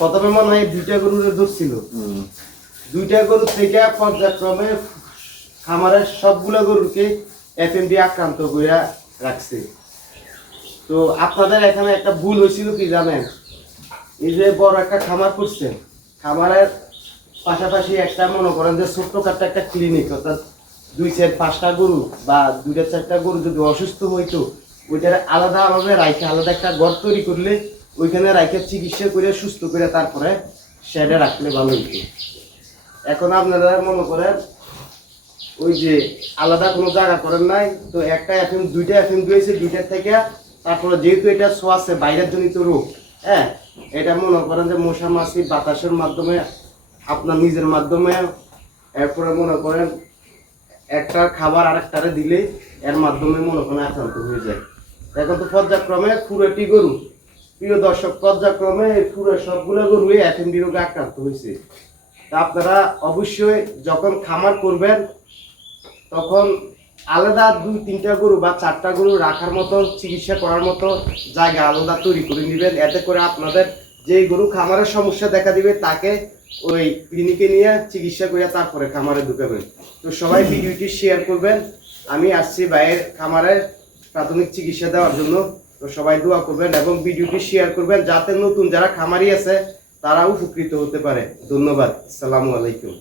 প্রথমে মনে হয় 2টা গরুর ধরছিল, 2টা গরু থেকে পর্যায়ক্রমে খামারের সবগুলা গরুকে এফএমডি আক্রান্ত করে রাখছে। তো আপনাদের এখানে একটা ভুল হয়েছিল কি জানেন, এই যে বড় একটা খামার করছেন, খামারের পাশাপাশি একটা মনে করেন যে ছোট্টখাট্ট একটা ক্লিনিক, অর্থাৎ 2-4-5টা গরু বা 2-4টা গরু যদি অসুস্থ হইতো ওইটার আলাদাভাবে রাইখে আলাদা একটা ঘর তৈরি করলে ওইখানে রাইখে চিকিৎসা করে সুস্থ করে তারপরে শেডে রাখলে ভালো হইতো। এখন আপনারা মনে করেন ওই যে আলাদা কোনো জায়গা করেন নাই, তো একটা এফএম 2টা এফএম দিয়েছে, 2টার থেকে তারপরে যেহেতু এটা ছোঁয়াছে বাইরের জনিত রোগ, হ্যাঁ এটা মনে করেন যে মশা মাছি বাতাসের মাধ্যমে আপনার নিজের মাধ্যমে, এরপরে মনে করেন একটা খাবার আরেকটারে দিলে এর মাধ্যমে মনে করেন আক্রান্ত হয়ে যায়। এখন তো পর্যায়ক্রমে পুরোটি গরু, প্রিয় দর্শক, পর্যায়ক্রমে পুরো সবগুলো গরু এফএমডি রোগে আক্রান্ত হয়েছে। তা আপনারা অবশ্যই যখন খামার করবেন তখন আলাদা 2-3টা গরু বা 4টা গরু রাখার মতো, চিকিৎসা করার মতো জায়গা আলাদা তৈরি করে নেবেন। এতে করে আপনাদের যে গরু খামারের সমস্যা দেখা দিবে তাকে ওই ক্লিনিকে নিয়ে চিকিৎসা করে তারপরে খামারে ঢুকাবেন। তো সবাই ভিডিওটি শেয়ার করবেন। আমি আসছি ভাইয়ের খামারের প্রাথমিক চিকিৎসা দেওয়ার জন্য। তো সবাই দোয়া করবেন এবং ভিডিওটি শেয়ার করবেন যাতে নতুন যারা খামারি আছে তারা উপকৃত হতে পারে। ধন্যবাদ। আসসালামু আলাইকুম।